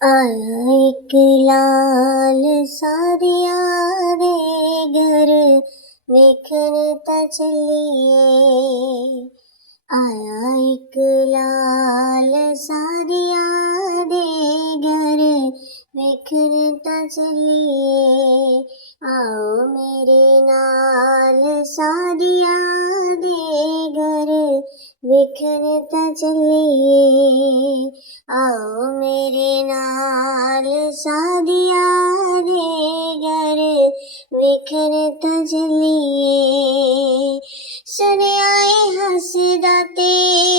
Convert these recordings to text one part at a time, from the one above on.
आया एक लाल सादिया दे घर वेखन ता चलिए। आया एक लाल सादिया दे घर वेखन ता चलिए। आओ मेरे नाल सादिया दे घर वेखन ता चलिए। आओ मेरे नाल सादिया दे घर वेखन ता चलिए। सुनिया ए हसदा ते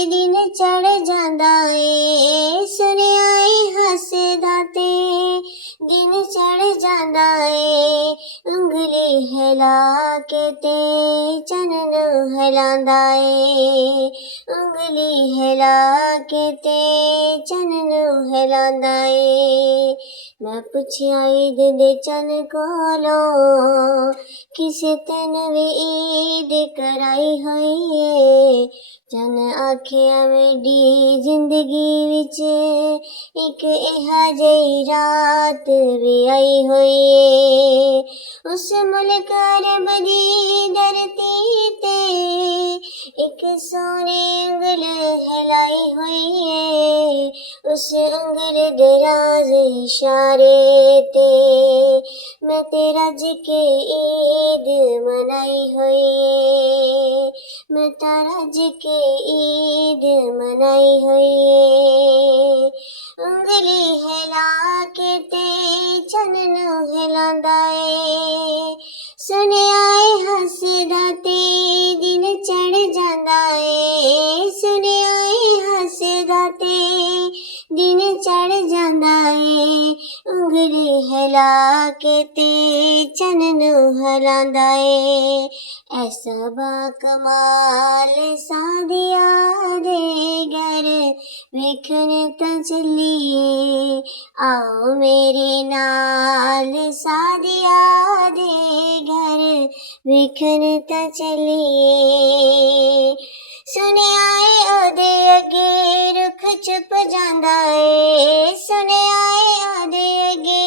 दिन चढ़ जांदा ए। सुनिया ए हसदा ते दिन चढ़ जांदा ए। उंगली हिला के ते चनन हिलांदा ए। उंगली हिला के ते चनन हिलांदा ए। मैं पुछया ईद दे चन कोलों किसे तेन वी ईद कराई होई ए। चन आखिया मेरी जिंदगी विच एक इहा जेही रात भी आई होई ए। उस मुल्क अरब दी धरती ते एक सोने उंगल हिलाई होई ए। उस उंगल दे राज इशारे ते मैं तेरा जिके ईद मनाई होई ए। मैं तारा जिके ईद मनाई होई ए। उंगली हिला के ते चनन हिलांदा ए। सुनिया ए हसदा ते दिन चढ़ जांदा ए। सुनिया ए हसदा ते दिन चढ़ जांदा ए। उंगली हिला के ते चनन हिलांदा ए। ऐसा बाकमाल सादिया दे घर वेखन ता चलिए। आओ मेरे नाल सादिया दे घर वेखन ता चलिए। सुनिया ए ओदे अगे रुख चुप जांदा ए। सुनिया ए ओदे अगे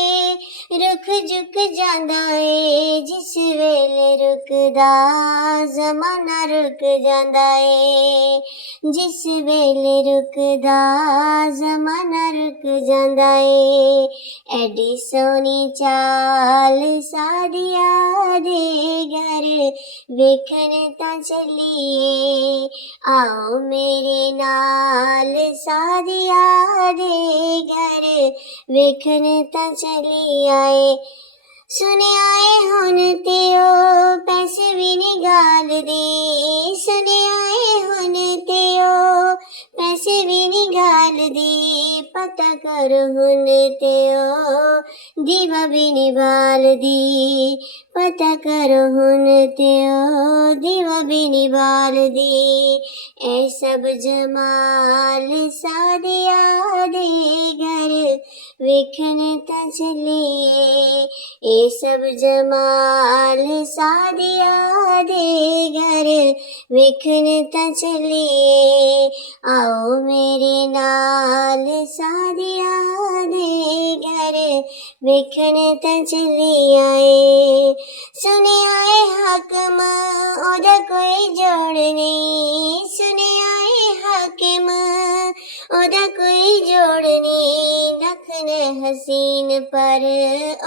रुख झुक जांदा ए। जिस वेले रुकदा ज़माना रुक जांदा ए। जिस वेले रुकदा ज़माना रुक जांदा ए। एडी सोनी चाल सादिया दे घर वेखन ता चलिए। आओ मेरे नाल सादिया दे घर वेखन ता चली आए। सुनिया ए हुन ते ओ पैसे भी नी गालदे। सुनिया ए हुन ते ओ पैसे भी नी गालदे। पता कर हुन ते ओ दीवा भी नी बालदी। पता कर हुन ते ओ दीवा भी नी बालदी। ए सब जमाल सादिया दे घर वेखन ता चलिए। ए सब जमाल सादिया दे घर वेखन ता चलिए। आओ मेरे नाल सादिया दे घर वेखन ता चली आए। सुनिया ए हाकम ओदा कोई जोड़ नहीं। सुनिया ए हाकिम ओदा कोई जोड़ नहीं। लखन हसीन पर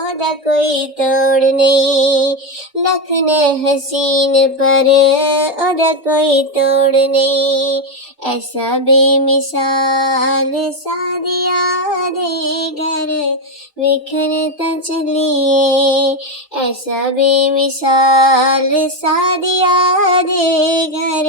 ओदा कोई तोड़ नहीं। लखन हसीन पर ओदा कोई तोड़ नहीं। ऐसा बेमिसाल सादिया दे घर वेखन ता चलिए। ऐसा बेमिसाल सादिया दे घर